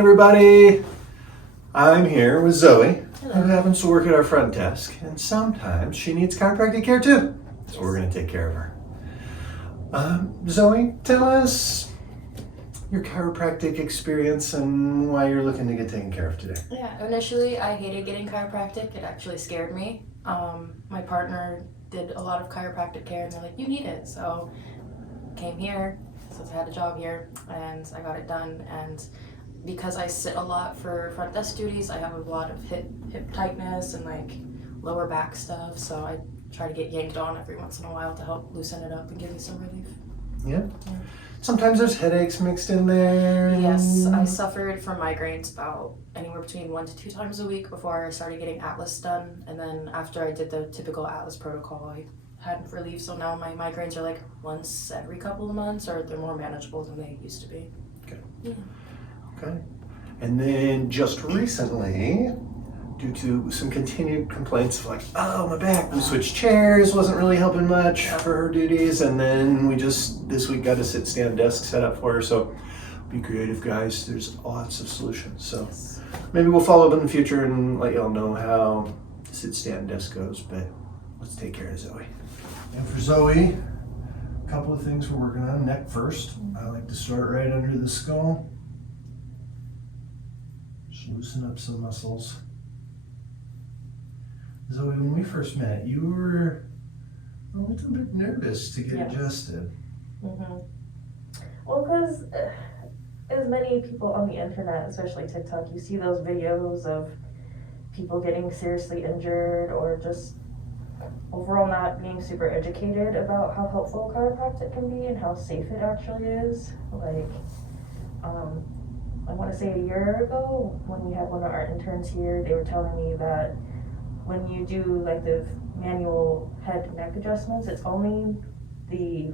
everybody. I'm here with Zoe, Hello. who happens to work at our front desk, and sometimes she needs chiropractic care too. So we're going to take care of her. Zoe, tell us your chiropractic experience and why you're looking to get taken care of today. Yeah, initially I hated getting chiropractic. It actually scared me. My partner did a lot of chiropractic care and they're like, you need it. So came here since I had a job here and I got it done. And because I sit a lot for front desk duties, I have a lot of hip tightness and like lower back stuff. So I try to get yanked on every once in a while to help loosen it up and give me some relief. Yeah. Sometimes there's headaches mixed in there. Yes, I suffered from migraines about anywhere between 1 to 2 times a week before I started getting Atlas done. And then after I did the typical Atlas protocol, I had relief. So now my migraines are like once every couple of months, or they're more manageable than they used to be. Okay. Yeah. Okay. And then just recently, due to some continued complaints of like, oh, my back, we switched chairs, wasn't really helping much for her duties, and then we just this week got a sit-stand desk set up for her. So be creative, guys. There's lots of solutions. So Yes. maybe we'll follow up in the future and let y'all know how the sit-stand desk goes, but let's take care of Zoe. And for Zoe, a couple of things we're working on. Neck first. I like to start right under the skull. Just loosen up some muscles. Zoe, when we first met, you were a little bit nervous to get Yes. adjusted. Well, because as many people on the internet, especially TikTok, you see those videos of people getting seriously injured or just overall not being super educated about how helpful chiropractic can be and how safe it actually is. Like, I want to say a year ago when we had one of our interns here, they were telling me that when you do like the manual head and neck adjustments, it's only the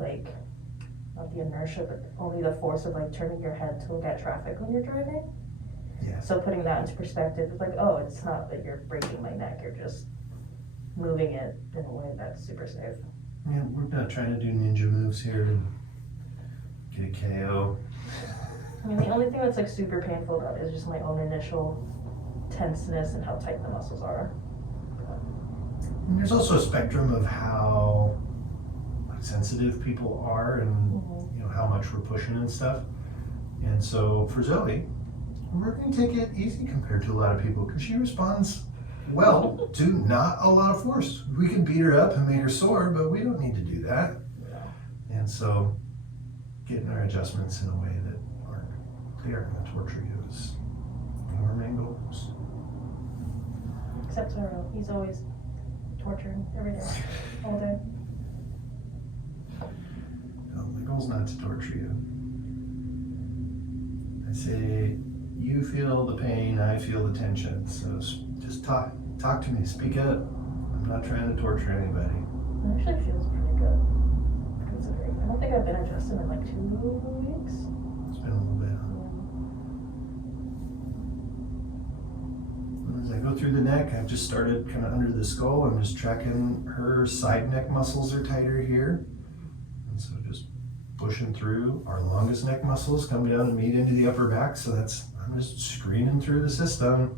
not the inertia, but only the force of like turning your head to look at traffic when you're driving. Yeah. So putting that into perspective, it's like, oh, it's not that you're breaking my neck, you're just moving it in a way that's super safe. Yeah, we're not trying to do ninja moves here and get a KO. I mean, the only thing that's like super painful about it is just my own initial tenseness and how tight the muscles are. And there's also a spectrum of how sensitive people are and you know how much we're pushing and stuff. And so for Zoe, we're going to take it easy compared to a lot of people because she responds well to not a lot of force. We can beat her up and make her sore, but we don't need to do that. And so getting our adjustments in a way that they aren't going to torture you is one of our main goals. Except Zoro, he's always torturing every day, all day. No, my goal's not to torture you. I say, you feel the pain, I feel the tension. So just talk to me, speak up. I'm not trying to torture anybody. It actually feels pretty good, considering. I don't think I've been adjusted in like 2 weeks. It's been a little bit. As I go through the neck, I've just started kind of under the skull. I'm just tracking her side neck muscles are tighter here. And so just pushing through. Our longest neck muscles come down and meet into the upper back. So I'm just screening through the system.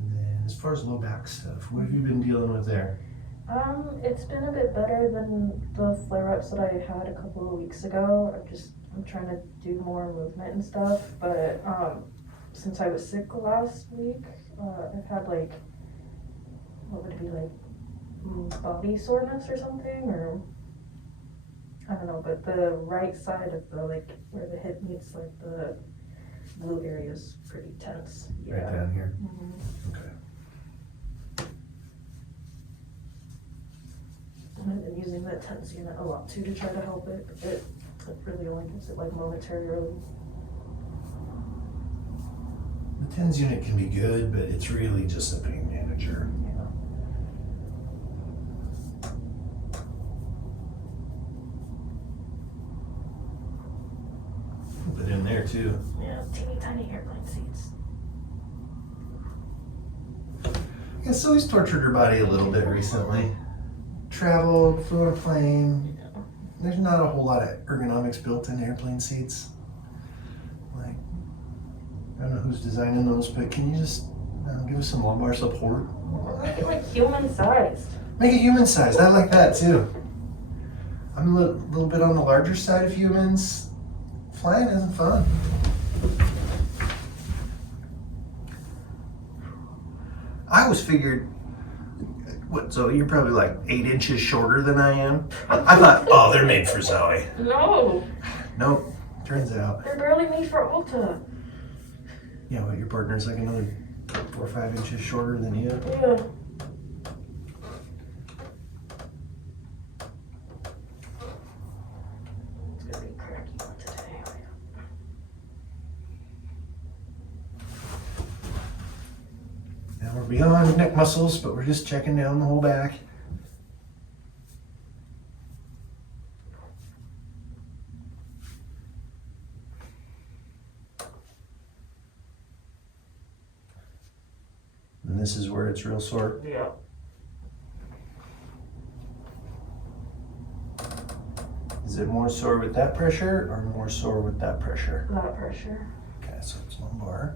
And then as far as low back stuff, what have you been dealing with there? It's been a bit better than the flare-ups that I had a couple of weeks ago. I'm trying to do more movement and stuff, but since I was sick last week, I've had like, what would it be like, body soreness or something, or I don't know, but the right side of the, like, where the hip meets like the blue area is pretty tense. Yeah. Right down here? Mm-hmm. Okay. And I've been using the tense unit a lot too to try to help it. It really only gives it like momentary relief. The TENS unit can be good, but it's really just a pain manager. Yeah. Put it in there too. Yeah, teeny tiny airplane seats. Yeah, so he's tortured her body a little bit recently. Traveled, flew on a plane. There's not a whole lot of ergonomics built in airplane seats. Like I don't know who's designing those, but can you just give us some lumbar support? Make it like human sized. Make it human sized. I like that too. I'm a little bit on the larger side of humans. Flying isn't fun. I always figured, what, Zoe, you're probably like 8 inches shorter than I am. I thought, oh, they're made for Zoe. No. Nope, turns out. They're barely made for Alta. Yeah, but your partner's like another 4 or 5 inches shorter than you. Yeah. It's gonna be a cracky one today. Now we're beyond neck muscles, but we're just checking down the whole back. And this is where it's real sore. Yeah. Is it more sore with that pressure or more sore with that pressure? That pressure. Okay, so it's lumbar.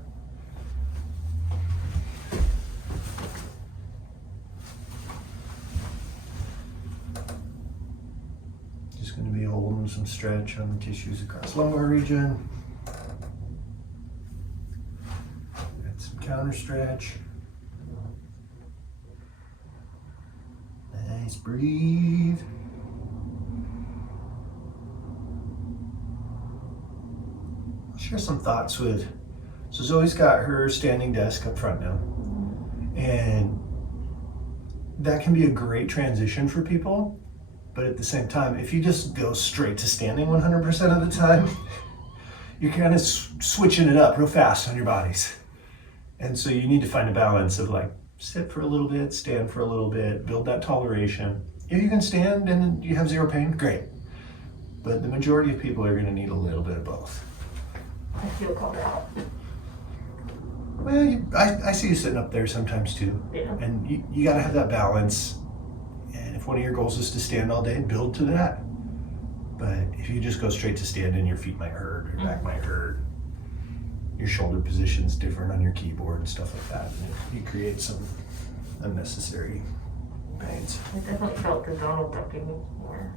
Just going to be holding some stretch on the tissues across lumbar region. Got some counter stretch. Nice, breathe. I'll share some thoughts with. So Zoe's got her standing desk up front now. And that can be a great transition for people. But at the same time, if you just go straight to standing 100% of the time, you're kind of switching it up real fast on your bodies. And so you need to find a balance of like, sit for a little bit, stand for a little bit, build that toleration. If you can stand and you have zero pain, great. But the majority of people are going to need a little bit of both. I feel called out. Well, I see you sitting up there sometimes too. Yeah. And you got to have that balance. And if one of your goals is to stand all day, build to that. But if you just go straight to standing, your feet might hurt, your back might hurt. Your shoulder position's different on your keyboard and stuff like that. And you create some unnecessary pains. I definitely felt the Donald ducking more.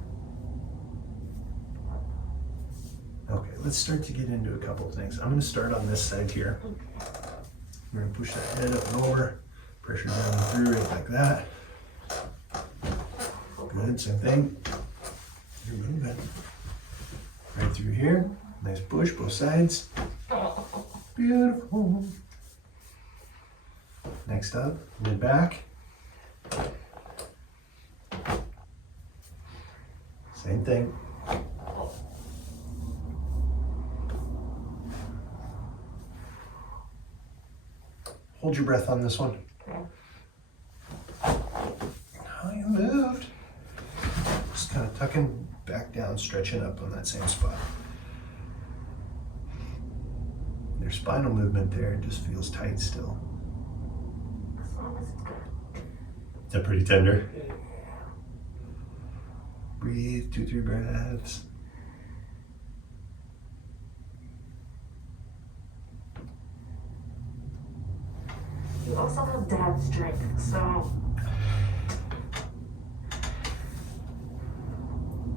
Okay, let's start to get into a couple of things. I'm going to start on this side here. We're going to push that head up and over, pressure down and through it like that. Good, same thing. You're moving. Right through here. Nice push, both sides. Beautiful. Next up, mid back. Same thing. Hold your breath on this one. Okay. Oh, you moved. Just kind of tucking back down, stretching up on that same spot. There's spinal movement there, it just feels tight still. As long as it's good. Is that pretty tender? Breathe, 2-3 breaths. You also have dad strength, so.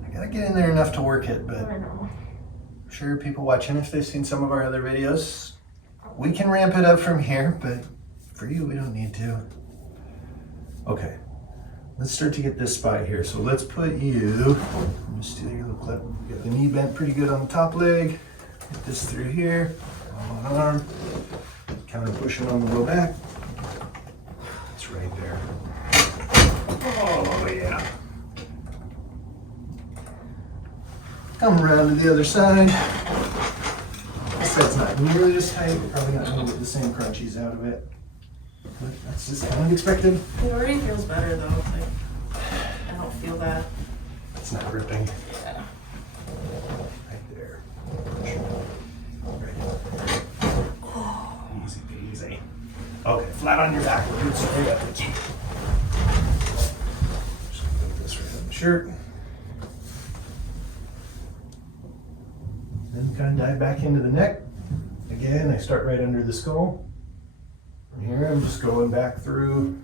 I gotta get in there enough to work it, but I know. I'm sure people watching, if they've seen some of our other videos, we can ramp it up from here, but for you, we don't need to. Okay, let's start to get this spot here. So let's put you, let me steal your little clip, get the knee bent pretty good on the top leg, get this through here, on one arm, counter pushing on the low back. It's right there. Oh yeah. Come around to the other side. This side's not nearly as tight. We're probably not going to get the same crunchies out of it. But that's just kind of expected. It already feels better though. Like, I don't feel that. It's not ripping. Yeah. Right there. Right. Easy peasy. Okay, flat on your back. We'll do it straight up. Just put this right on the shirt. Then kind of dive back into the neck. Again, I start right under the skull. From here, I'm just going back through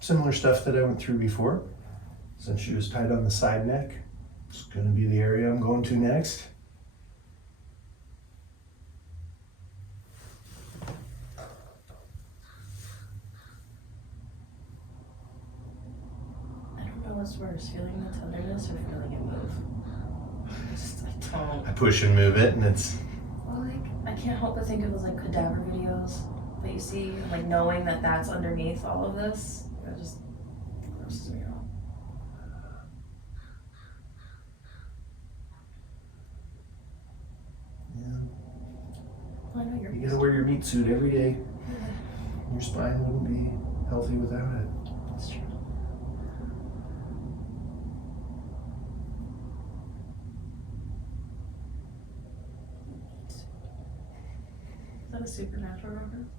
similar stuff that I went through before. Since she was tied on the side neck, it's going to be the area I'm going to next. I don't know what's worse, feeling the tenderness or feeling it move. I don't. I push and move it, and it's... Well, like, I can't help but think of those, like, cadaver videos that you see, like, knowing that that's underneath all of this. It just grosses me out. Yeah. Well, I know you're You gotta wear your meat suit every day. Your spine wouldn't be healthy without it. That's true. Is that a supernatural reference?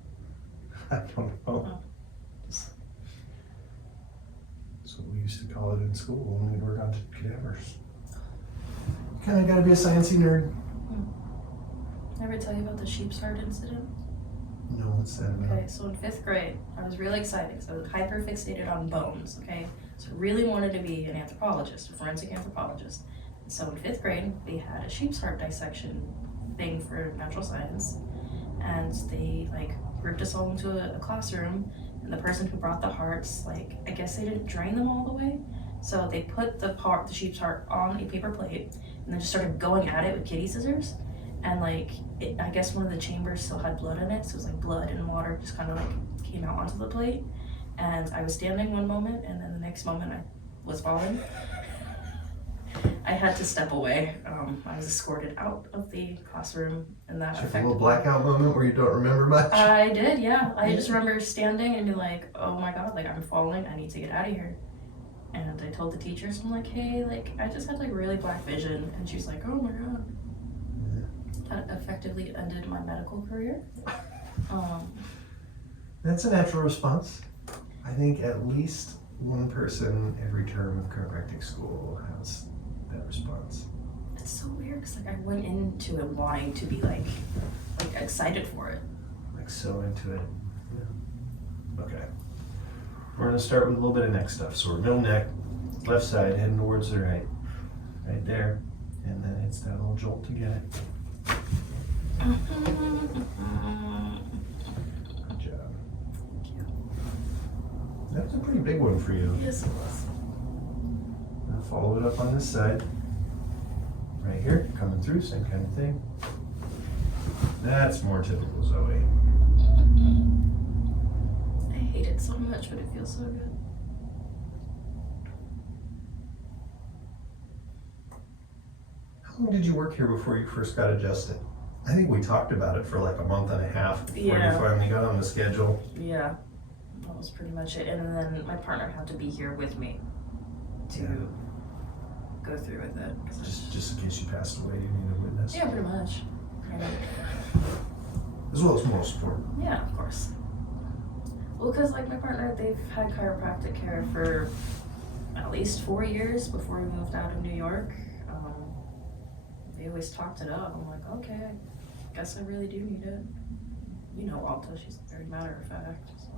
I don't know. Oh. That's what we used to call it in school when we'd work on cadavers. Kinda gotta be a sciencey nerd. Did I ever tell you about the sheep's heart incident? No, what's that about? Okay, so in 5th grade, I was really excited because I was hyper fixated on bones, okay? So I really wanted to be an anthropologist, a forensic anthropologist. And so in 5th grade, we had a sheep's heart dissection thing for natural science. And they like grouped us all into a classroom, and the person who brought the hearts, like, I guess they didn't drain them all the way. So they put the sheep's heart on a paper plate and then just started going at it with kitty scissors. And like, I guess one of the chambers still had blood in it, so it was like blood and water just kind of like came out onto the plate. And I was standing one moment, and then the next moment I was falling. I had to step away. I was escorted out of the classroom, and that Did you have a affected little blackout moment where you don't remember much? I did, yeah. I just remember standing and be like, oh my god, like I'm falling, I need to get out of here. And I told the teachers, I'm like, hey, like I just had like really black vision, and she's like, oh my god. That effectively ended my medical career. That's a natural response. I think at least one person every term of chiropractic school has that response. It's so weird because like I went into it wanting to be like excited for it. Like so into it. Yeah. Okay. We're gonna start with a little bit of neck stuff. So we're middle neck, left side, heading towards the right. Right there. And then it's that little jolt to get it. Good job. Thank you. That was a pretty big one for you. Yes, it was. Now follow it up on this side. Right here, coming through, same kind of thing. That's more typical Zoe. I hate it so much, but it feels so good. How long did you work here before you first got adjusted? I think we talked about it for like a month and a half before Yeah. you finally got on the schedule. Yeah, that was pretty much it. And then my partner had to be here with me to Yeah. go through with it. Just in case you passed away, you need a witness. Yeah, pretty much. As well as moral support. Yeah, of course. Well, because like my partner, they've had chiropractic care for at least 4 years before we moved out of New York. They always talked it up. I'm like, okay, I guess I really do need it. You know Alta, she's very matter of fact. So.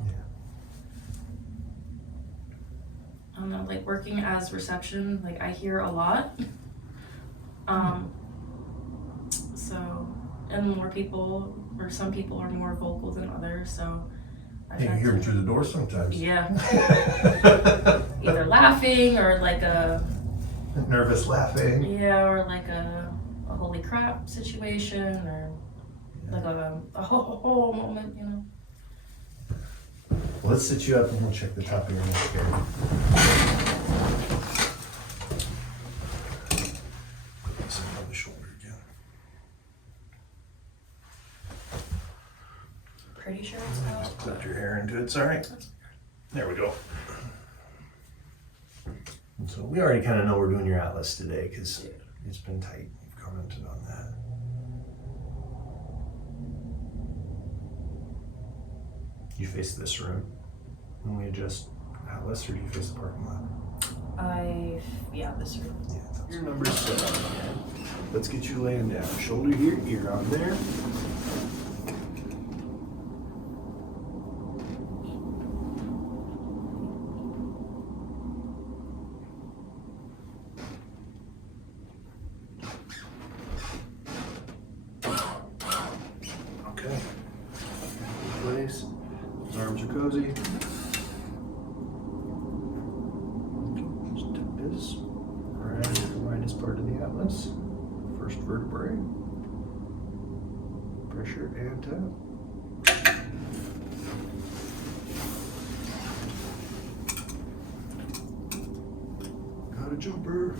Yeah. Like working as reception, like I hear a lot. So, and more people, or some people are more vocal than others, so I've You had hear to- them through the door sometimes. Yeah. Either laughing or like a Nervous laughing. or like a holy crap situation, or like a ho ho ho moment, you know. Well, let's sit you up and we'll check the top of your neck here. Sit on the shoulder again. Pretty sure it's out. Just put your hair into it, it's alright. There we go. And so we already kind of know we're doing your atlas today because it's been tight. You've commented on that. You face this room when we adjust atlas, or do you face the parking lot? Yeah, this room. Yeah, your number's 7. Let's get you laying down. Shoulder here, ear on there. Okay. Place. Those arms are cozy. Just tip this right at the widest part of the atlas. First vertebrae. Pressure and tap. Got a jumper.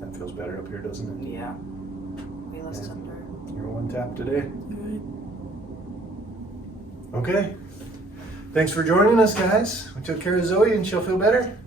That feels better up here, doesn't it? Yeah. Way less Yeah. tender. You're one tap today. Good. Okay. Thanks for joining us, guys. We took care of Zoe and she'll feel better.